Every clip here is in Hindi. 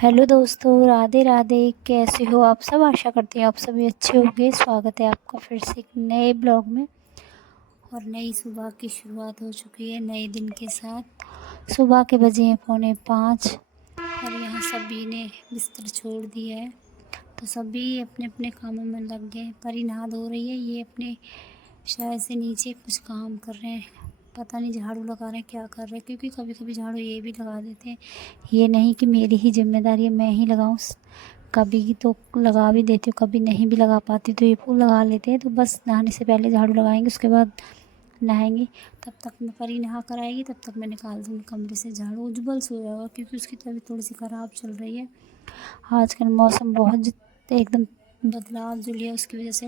हेलो दोस्तों, राधे राधे। कैसे हो आप सब? आशा करती हूँ आप सभी अच्छे होंगे। स्वागत है आपका फिर से एक नए ब्लॉग में। और नई सुबह की शुरुआत हो चुकी है नए दिन के साथ। सुबह के बजे हैं 4:45 और यहाँ सभी ने बिस्तर छोड़ दिया है, तो सभी अपने अपने कामों में लग गए। परी नहा धो रही है, ये अपने शायद से नीचे कुछ काम कर रहे हैं, पता नहीं झाड़ू लगा रहे हैं क्या कर रहे हैं, क्योंकि कभी कभी झाड़ू ये भी लगा देते हैं। ये नहीं कि मेरी ही जिम्मेदारी है मैं ही लगाऊं, कभी तो लगा भी देती हूँ, कभी नहीं भी लगा पाती तो ये फूल लगा लेते हैं। तो बस नहाने से पहले झाड़ू लगाएंगे, उसके बाद नहाएंगे। तब तक मैं परी नहा कर आएगी, तब तक मैं निकाल दूँगी कमरे से झाड़ू। उज्जवल सोया होगा क्योंकि उसकी तबीयत थोड़ी सी ख़राब चल रही है। आजकल मौसम बहुत एकदम बदलाव जो लिया, उसकी वजह से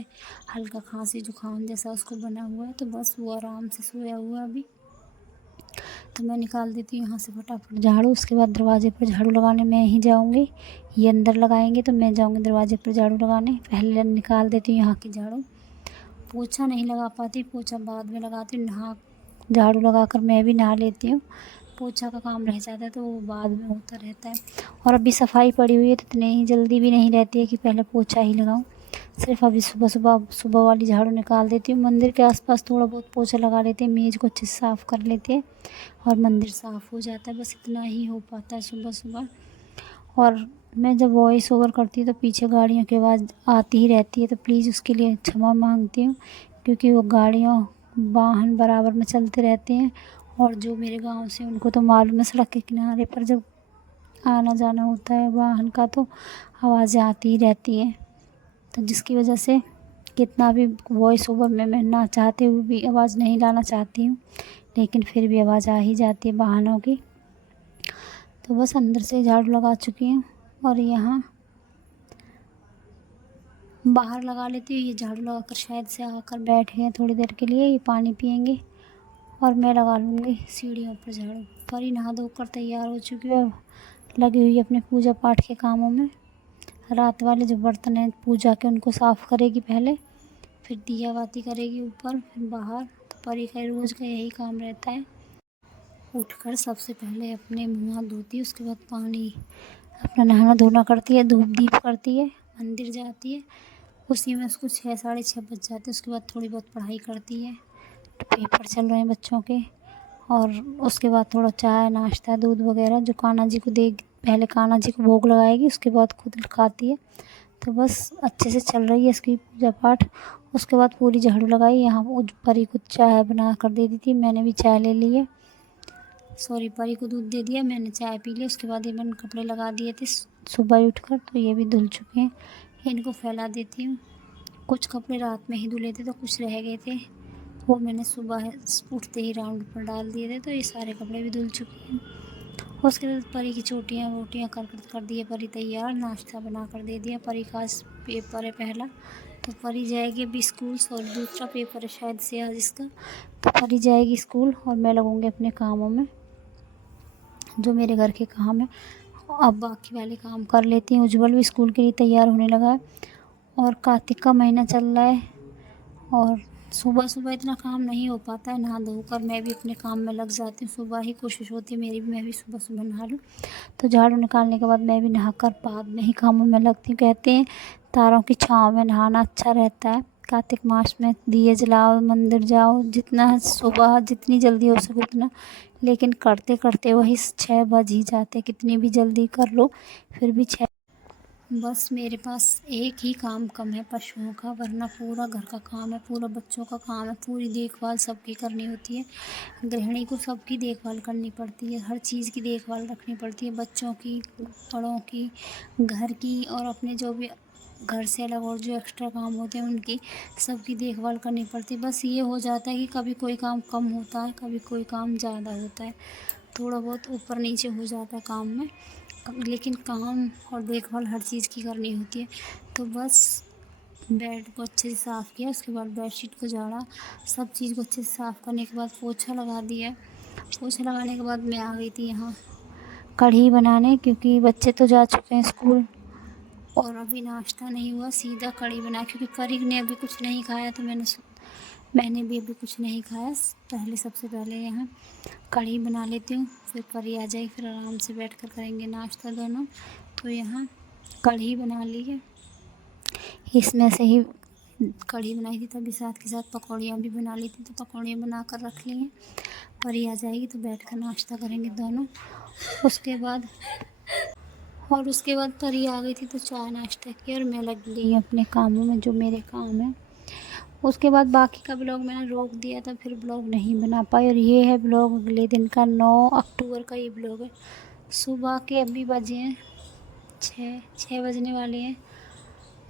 हल्का खांसी जुकाम जैसा उसको बना हुआ है, तो बस वो आराम से सोया हुआ है अभी। तो मैं निकाल देती हूँ यहाँ से फटाफट झाड़ू। उसके बाद दरवाजे पर झाड़ू लगाने मैं ही जाऊँगी, ये अंदर लगाएंगे तो मैं जाऊँगी दरवाजे पर झाड़ू लगाने। पहले निकाल देती हूँ यहाँ की झाड़ू। पोछा नहीं लगा पाती, पोछा बाद में लगाती हूँ। नहा झाड़ू लगा कर मैं भी नहा लेती हूँ, पोछा का काम रह जाता है तो वो बाद में होता रहता है। और अभी सफाई पड़ी हुई है तो इतनी ही जल्दी भी नहीं रहती है कि पहले पोछा ही लगाऊं। सिर्फ अभी सुबह सुबह सुबह वाली झाड़ू निकाल देती हूँ। मंदिर के आसपास थोड़ा बहुत पोछा लगा लेते हैं, मेज़ को अच्छे से साफ़ कर लेते हैं और मंदिर साफ़ हो जाता है। बस इतना ही हो पाता है सुबह सुबह। और मैं जब वॉइस ओवर करती हूँ तो पीछे गाड़ियों की आवाज़ आती ही रहती है, तो प्लीज़ उसके लिए क्षमा मांगती हूँ, क्योंकि वो वाहन बराबर में चलते रहते हैं। और जो मेरे गांव से उनको तो मालूम है, सड़क के किनारे पर जब आना जाना होता है वाहन का तो आवाज़ें आती ही रहती हैं। तो जिसकी वजह से कितना भी वॉइस ओवर में मैं ना चाहते हुए भी आवाज़ नहीं लाना चाहती हूँ, लेकिन फिर भी आवाज़ आ ही जाती है वाहनों की। तो बस अंदर से झाड़ू लगा चुकी हूँ और यहाँ बाहर लगा लेती हूँ। ये झाड़ू लगाकर शायद से आकर बैठ गए थोड़ी देर के लिए, ये पानी पियेंगे और मैं लगा लूँगी सीढ़ियों पर झाड़ू। परी नहा धोकर तैयार हो चुकी है और लगी हुई है अपने पूजा पाठ के कामों में। रात वाले जो बर्तन हैं पूजा के उनको साफ़ करेगी पहले, फिर दिया बाती करेगी ऊपर, फिर बाहर। तो परी का रोज़ का यही काम रहता है। उठकर सबसे पहले अपने मुँह हाथ धोती है, उसके बाद पानी अपना नहाना धोना करती है, धूप दीप करती है, मंदिर जाती है। उसी में उसको 6 साढ़े 6 बज जाते हैं। उसके बाद थोड़ी बहुत पढ़ाई करती है, तो पेपर चल रहे हैं बच्चों के। और उसके बाद थोड़ा चाय नाश्ता दूध वगैरह जो कान्हा जी को दे, पहले कान्हा जी को भोग लगाएगी, उसके बाद खुद खाती है। तो बस अच्छे से चल रही है इसकी पूजा पाठ। उसके बाद पूरी झाड़ू लगाई। यहाँ वो परी को चाय बना कर दे दी थी, मैंने भी चाय ले ली है। सॉरी, परी को दूध दे दिया, मैंने चाय पी ली। उसके बाद ये मैंने कपड़े लगा दिए थे सुबह उठकर, तो ये भी धुल चुके हैं। इनको फैला देती हूँ। कुछ कपड़े रात में ही धुले थे तो कुछ रह गए थे, वो मैंने सुबह उठते ही राउंड पर डाल दिए थे, तो ये सारे कपड़े भी धुल चुके हैं। उसके बाद परी की चोटियाँ वोटियाँ कर दिए परी तैयार, नाश्ता बना कर दे दिया। परी का आज पेपर है पहला, तो परी जाएगी अभी स्कूल। सॉरी, दूसरा पेपर है शायद से आज इसका। तो परी जाएगी स्कूल और मैं लगूँगी अपने कामों में, जो मेरे घर के काम है। अब बाकी वाले काम कर लेती हूँ। उज्जवल भी स्कूल के लिए तैयार होने लगा है और कार्तिक का महीना चल रहा है और सुबह सुबह इतना काम नहीं हो पाता है। नहा धोकर मैं भी अपने काम में लग जाती हूँ। सुबह ही कोशिश होती है मेरी भी, मैं भी सुबह सुबह नहा लूँ। तो झाड़ू निकालने के बाद मैं भी नहाकर बाद में ही कामों में लगती हूँ। कहते हैं तारों की छाँव में नहाना अच्छा रहता है। कार्तिक मास में दिए जलाओ, मंदिर जाओ, जितना सुबह जितनी जल्दी हो सके उतना, लेकिन करते करते वही 6 बज ही जाते। कितनी भी जल्दी कर लो फिर भी 6। बस मेरे पास एक ही काम कम है पशुओं का, वरना पूरा घर का काम है, पूरा बच्चों का काम है, पूरी देखभाल सबकी करनी होती है। गृहिणी को सबकी देखभाल करनी पड़ती है, हर चीज़ की देखभाल रखनी पड़ती है, बच्चों की, बड़ों की, घर की और अपने जो भी घर से अलग और जो एक्स्ट्रा काम होते हैं उनकी सबकी देखभाल करनी पड़ती है। बस ये हो जाता है कि कभी कोई काम कम होता है, कभी कोई काम ज़्यादा होता है, थोड़ा बहुत ऊपर नीचे हो जाता है काम में, लेकिन काम और देखभाल हर चीज़ की करनी होती है। तो बस बेड को अच्छे से साफ़ किया, उसके बाद बेडशीट को झाड़ा, सब चीज़ को अच्छे से साफ़ करने के बाद पोछा लगा दिया। पोछा लगाने के बाद मैं आ गई थी यहाँ कढ़ी बनाने, क्योंकि बच्चे तो जा चुके हैं स्कूल और अभी नाश्ता नहीं हुआ, सीधा कढ़ी बना, क्योंकि परी ने अभी कुछ नहीं खाया तो मैंने मैंने भी अभी कुछ नहीं खाया। सबसे पहले यहाँ कढ़ी बना लेती हूँ, फिर परी आ जाएगी, फिर आराम से बैठ कर करेंगे नाश्ता दोनों। तो यहाँ कढ़ी बना ली है, इसमें से ही कढ़ी बनाई थी, तभी साथ के साथ पकौड़ियाँ भी बना ली थी, तो पकौड़ियाँ बना कर रख ली हैं। परी आ जाएगी तो बैठ कर नाश्ता करेंगे दोनों। उसके बाद परी आ गई थी तो चाय नाश्ता किया और मैं लग गई अपने कामों में, जो मेरे काम हैं। उसके बाद बाकी का ब्लॉग मैंने रोक दिया था, फिर ब्लॉग नहीं बना पाई। और ये है ब्लॉग अगले दिन का, 9 अक्टूबर का ये ब्लॉग है। सुबह के अभी बजे हैं 6 बजने वाले हैं।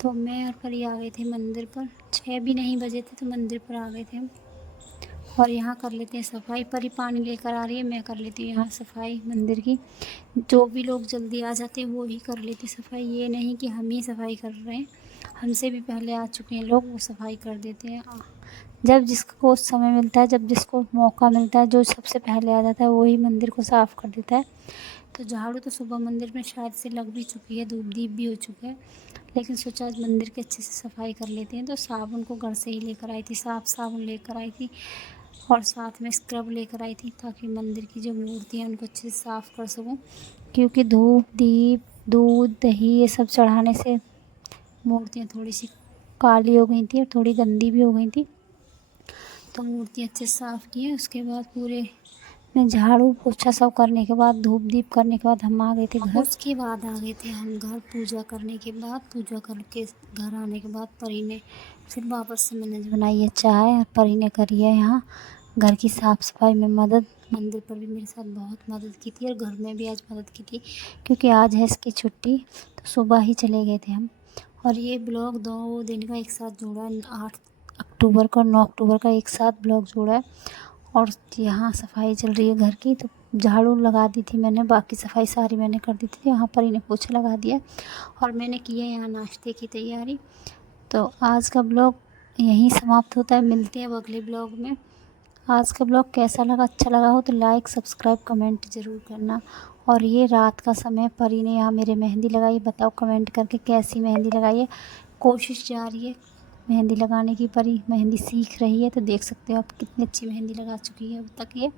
तो मैं और परी आ गए थे मंदिर पर, 6 भी नहीं बजे थे तो मंदिर पर आ गए थे हम। और यहाँ कर लेते हैं सफाई। परी पानी लेकर आ रही है, मैं कर लेती हूँ यहाँ सफाई मंदिर की। जो भी लोग जल्दी आ जाते हैं वो ही कर लेते सफाई, ये नहीं कि हम ही सफाई कर रहे हैं। हमसे भी पहले आ चुके हैं लोग, वो सफाई कर देते हैं। जब जिसको समय मिलता है, जब जिसको मौका मिलता है, जो सबसे पहले आ जाता है वही मंदिर को साफ़ कर देता है। तो झाड़ू तो सुबह मंदिर में शायद से लग भी चुकी है, धूप दीप भी हो चुका है, लेकिन सोचा आज मंदिर के अच्छे से सफाई कर लेते हैं। तो साबुन को घर से ही लेकर आई थी, साफ़ साबुन लेकर आई थी और साथ में स्क्रब लेकर आई थी, ताकि मंदिर की जो मूर्तियाँ उनको अच्छे से साफ़ कर सकूँ। क्योंकि धूप दीप दूध दही ये सब चढ़ाने से मूर्तियाँ थोड़ी सी काली हो गई थी और थोड़ी गंदी भी हो गई थी। तो मूर्ति अच्छे से साफ़ की है। उसके बाद पूरे में झाड़ू पोछा सब करने के बाद, धूप दीप करने के बाद हम आ गए थे घर। उसके बाद आ गए थे हम घर, पूजा करने के बाद, पूजा करके घर आने के बाद परी ने फिर वापस से मैंने बनाई है चाय और परी ने करी है यहाँ घर की साफ़ सफाई में मदद। मंदिर पर भी मेरे साथ बहुत मदद की थी और घर में भी आज मदद की थी, क्योंकि आज है इसकी छुट्टी, तो सुबह ही चले गए थे हम। और ये ब्लॉग 2 दिन का एक साथ जोड़ा है, 8 अक्टूबर का और 9 अक्टूबर का एक साथ ब्लॉग जोड़ा है। और यहाँ सफाई चल रही है घर की, तो झाड़ू लगा दी थी मैंने, बाकी सफाई सारी मैंने कर दी थी। यहाँ पर इन्हें पोछा लगा दिया और मैंने किया यहाँ नाश्ते की तैयारी। तो आज का ब्लॉग यहीं समाप्त होता है, मिलते हैं अब अगले ब्लॉग में। आज का ब्लॉग कैसा लगा, अच्छा लगा हो तो लाइक सब्सक्राइब कमेंट ज़रूर करना। और ये रात का समय परी ने यहाँ मेरे मेहंदी लगाई, बताओ कमेंट करके कैसी मेहंदी लगाई है। कोशिश जारी है मेहंदी लगाने की, परी मेहंदी सीख रही है, तो देख सकते हो आप कितनी अच्छी मेहंदी लगा चुकी है अब तक ये।